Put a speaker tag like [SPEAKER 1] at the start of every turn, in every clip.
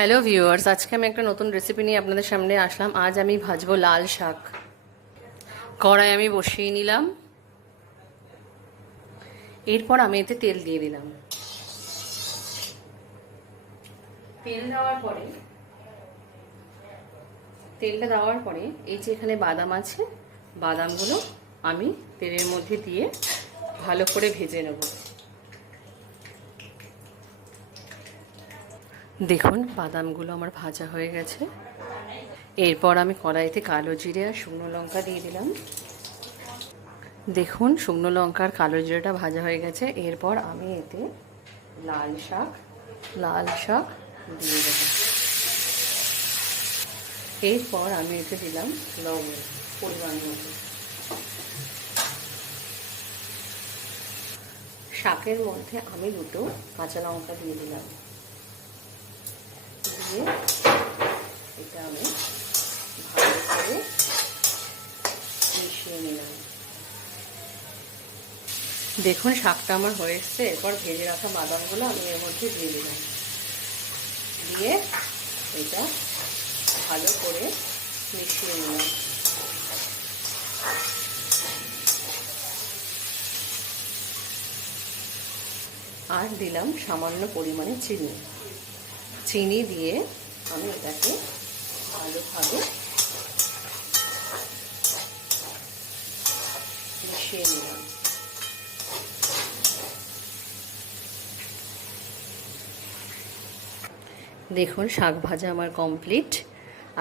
[SPEAKER 1] Hello viewers আজকে আমি একটা নতুন রেসিপি নিয়ে আপনাদের সামনে আসলাম। আজ আমি ভাজবো লাল শাক। কড়াই আমি বসিয়ে নিলাম। এরপর আমি এতে তেল দিয়ে দিলাম। তেল দেওয়ার পরে, তেলটা দেওয়ার পরে এই যে এখানে বাদাম আছে, বাদামগুলো আমি তেলের মধ্যে দিয়ে ভালো করে ভেজে নেব। দেখুন, বাদামগুলো আমার ভাজা হয়ে গেছে। এরপর আমি কড়াইতে কালো জিরে আর শুকনো লঙ্কা দিয়ে দিলাম। দেখুন, শুকনো লঙ্কার কালো জিরেটা ভাজা হয়ে গেছে। এরপর আমি এতে লাল শাক লাল শাক দিয়ে দেবো। এরপর আমি এতে দিলাম লবণ, পরিমাণ মতো। শাকের মধ্যে আমি দুটো কাঁচা লঙ্কা দিয়ে দিলাম। দিয়ে এটা আমি ভালো করে মিশিয়ে নিলাম। দেখুন, শাকটা আমার হয়ে এসছে। এরপর ভেজে রাখা বাদামগুলো আমি এর মধ্যে দিয়ে দিলাম। দিয়ে এটা ভালো করে মিশিয়ে নিলাম। আর দিলাম সামান্য পরিমাণে চিনি। চিনি দিয়ে আমি এটাকে ভালোভাবে মিশিয়ে নিলাম। দেখুন, শাক ভাজা আমার কমপ্লিট।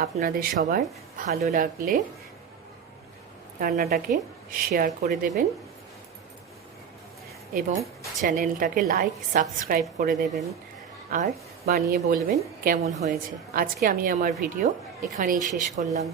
[SPEAKER 1] আপনাদের সবার ভালো লাগলে রান্নাটাকে শেয়ার করে দেবেন এবং চ্যানেলটাকে লাইক, সাবস্ক্রাইব করে দেবেন। আর বানিয়ে বলবেন কেমন হয়েছে। আজকে আমি আমার ভিডিও এখানেই শেষ করলাম।